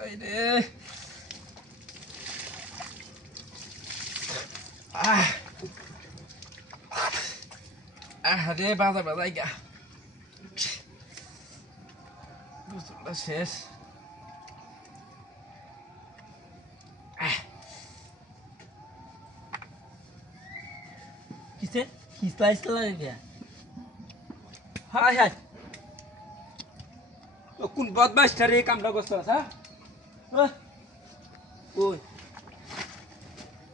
Aire. Aরে বাজার বাজাই গা গোসলটা শেষ কিসে কিসলাই স্লাই দিয়া হাই হাই কোন বদমাইশটা রে কামটা করছস হ্যাঁ ওই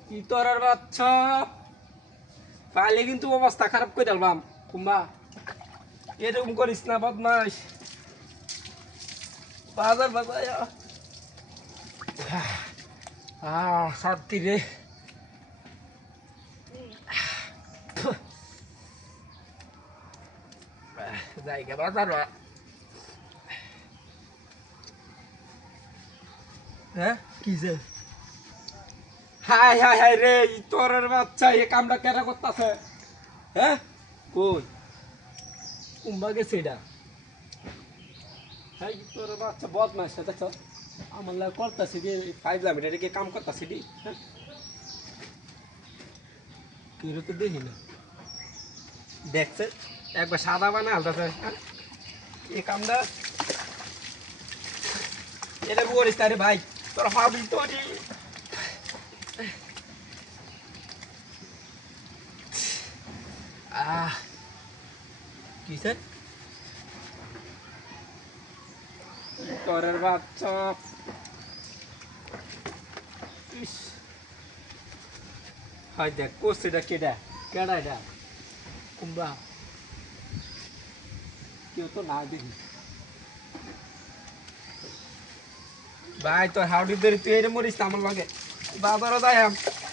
কি তোরার বাচ্চা পাইলে কিন্তু অবস্থা খারাপ করে দিলাম কুম্বা এরকম করিস না বদমাইশ বাজার বাজায় শান্তি রে জায়গা বাজার হ্যাঁ কি যে হাই হাই হাই রে তোরের বাচ্চা এ কামটা কেটা করতেছে হ্যাঁ কই কুম্বা গেছে এটা হ্যাঁ তোর বাচ্চা বদমাস দেখছ আমার লাগে করতেছি যে ফাইজলাম এটা কাম করতেছি ডি হ্যাঁ কেউ তো দেখি না দেখছে একবার সাদা বানা হালতেছে এই কামটা এটা বলিস তারে ভাই তোর হাবি তোরি কিসে তোরের বাচ্চা হাই দেখ কোসিটা কেডা কেডা এটা কুম্বা কেউ তো না দেখি ভাই তোর হাউডি ধরে তুই এটা মরিস আমার লাগে বাবারও যাই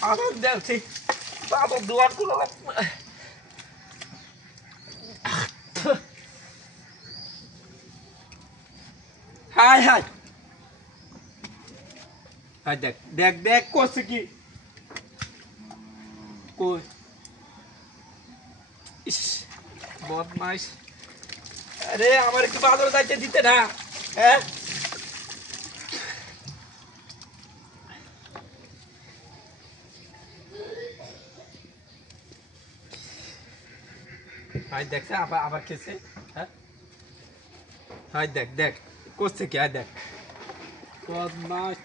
আদর দেখছি বাবার দুয়ার গুলো হাই হাই হাই দেখ দেখ দেখ করছে কি কই ইস বদমাইশ আরে আমার একটু বাদর যাইতে দিতে না হ্যাঁ হাই দেখছে আবার আবার খেছে হ্যাঁ হাই দেখ দেখ করছে কি হাই দেখ বদমাশ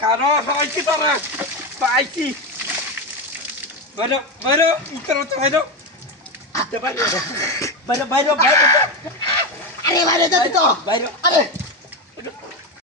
কারো হয়তো তারা পাইছি বাইরে বাইরে উত্তর উত্তর বাইরে বাইরে বাইরে বাইরে বাইরে আরে বাইরে যাবি তো বাইরে আরে